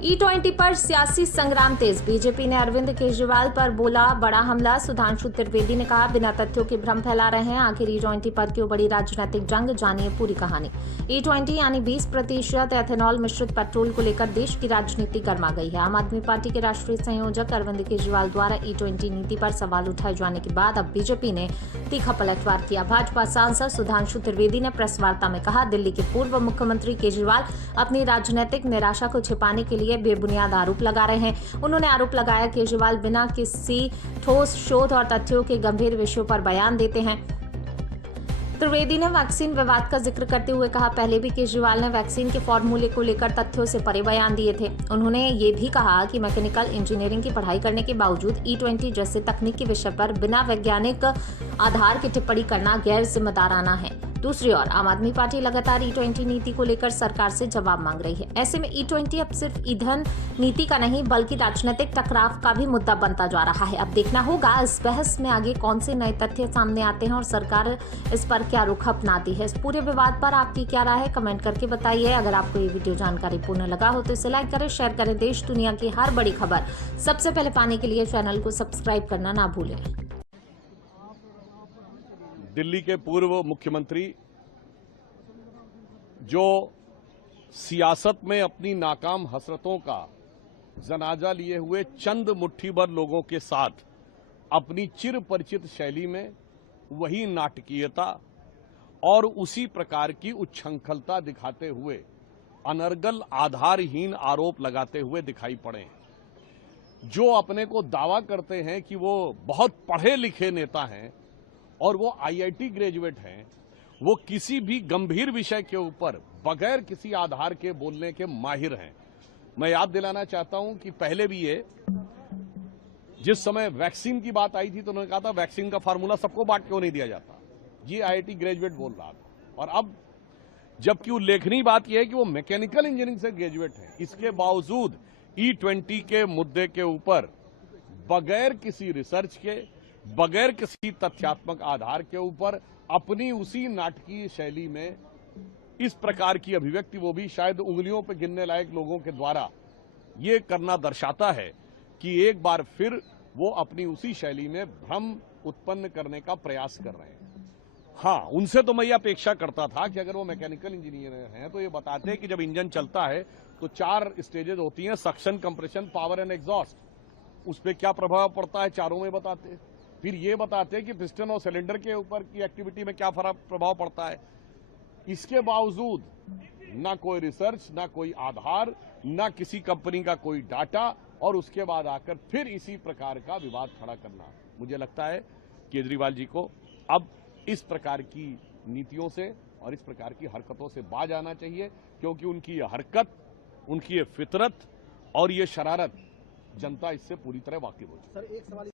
E20 पर सियासी संग्राम तेज। बीजेपी ने अरविंद केजरीवाल पर बोला बड़ा हमला। सुधांशु त्रिवेदी ने कहा बिना तथ्यों के भ्रम फैला रहे हैं। आखिर E20 पर क्यों बड़ी राजनीतिक जंग, जानिए पूरी कहानी। E20 यानी 20% एथेनॉल मिश्रित पेट्रोल को लेकर देश की राजनीति गर्मा गई है। आम आदमी पार्टी के राष्ट्रीय संयोजक अरविंद केजरीवाल द्वारा E20 नीति पर सवाल उठाए जाने के बाद अब बीजेपी ने तीखा पलटवार किया। भाजपा सांसद सुधांशु त्रिवेदी ने प्रेस वार्ता में कहा दिल्ली के पूर्व मुख्यमंत्री केजरीवाल अपनी राजनीतिक निराशा को छिपाने के लिए बेबुनियाद आरोप लगा रहे हैं। उन्होंने आरोप लगाया केजरीवाल बिना किसी ठोस शोध और तथ्यों के गंभीर विषयों पर बयान देते हैं। त्रिवेदी ने वैक्सीन विवाद का जिक्र करते हुए कहा पहले भी केजरीवाल ने वैक्सीन के फॉर्मूले को लेकर तथ्यों से परे बयान दिए थे। उन्होंने ये भी कहा कि मैकेनिकल इंजीनियरिंग की पढ़ाई करने के बावजूद E20 जैसे तकनीकी विषय पर बिना वैज्ञानिक आधार की टिप्पणी करना गैर जिम्मेदाराना है। दूसरी ओर आम आदमी पार्टी लगातार E20 नीति को लेकर सरकार से जवाब मांग रही है। ऐसे में E20 अब सिर्फ ईंधन नीति का नहीं बल्कि राजनीतिक टकराव का भी मुद्दा बनता जा रहा है। अब देखना होगा इस बहस में आगे कौन से नए तथ्य सामने आते हैं और सरकार इस पर क्या रुख अपनाती है। इस पूरे विवाद पर आपकी क्या राय है, कमेंट करके बताइए। अगर आपको ये वीडियो जानकारी पूर्ण लगा हो तो इसे लाइक करें, शेयर करें। देश दुनिया की हर बड़ी खबर सबसे पहले पाने के लिए चैनल को सब्सक्राइब करना ना भूलें। दिल्ली के पूर्व मुख्यमंत्री जो सियासत में अपनी नाकाम हसरतों का जनाजा लिए हुए चंद मुट्ठी भर लोगों के साथ अपनी चिर परिचित शैली में वही नाटकीयता और उसी प्रकार की उच्छृंखलता दिखाते हुए अनर्गल आधारहीन आरोप लगाते हुए दिखाई पड़े, जो अपने को दावा करते हैं कि वो बहुत पढ़े लिखे नेता हैं और वो IIT ग्रेजुएट हैं, वो किसी भी गंभीर विषय के ऊपर बगैर किसी आधार के बोलने के माहिर हैं। मैं याद दिलाना चाहता हूं कि पहले भी ये जिस समय वैक्सीन की बात आई थी तो उन्होंने कहा था वैक्सीन का फार्मूला सबको बांट क्यों नहीं दिया जाता, ये IIT ग्रेजुएट बोल रहा था। और अब जबकि उल्लेखनीय बात यह है कि वो मैकेनिकल इंजीनियरिंग से ग्रेजुएट है, इसके बावजूद E20 के मुद्दे के ऊपर बगैर किसी रिसर्च के, बगैर किसी तथ्यात्मक आधार के ऊपर अपनी उसी नाटकीय शैली में इस प्रकार की अभिव्यक्ति, वो भी शायद उंगलियों पर गिनने लायक लोगों के द्वारा, ये करना दर्शाता है कि एक बार फिर वो अपनी उसी शैली में भ्रम उत्पन्न करने का प्रयास कर रहे हैं। हाँ, उनसे तो मैं ये अपेक्षा करता था कि अगर वो मैकेनिकल इंजीनियर हैं तो ये बताते हैं कि जब इंजन चलता है तो 4 स्टेजेस होती हैं, suction, compression, power and exhaust. उस पर क्या प्रभाव पड़ता है चारों में बताते हैं। फिर ये बताते हैं कि पिस्टन और सिलेंडर के ऊपर की एक्टिविटी में क्या प्रभाव पड़ता है। इसके बावजूद ना कोई रिसर्च, ना कोई आधार, ना किसी कंपनी का कोई डाटा, और उसके बाद आकर फिर इसी प्रकार का विवाद खड़ा करना। मुझे लगता है केजरीवाल जी को अब इस प्रकार की नीतियों से और इस प्रकार की हरकतों से बाज आना चाहिए, क्योंकि उनकी ये हरकत, उनकी ये फितरत और ये शरारत जनता इससे पूरी तरह वाकिफ हो चुकी है।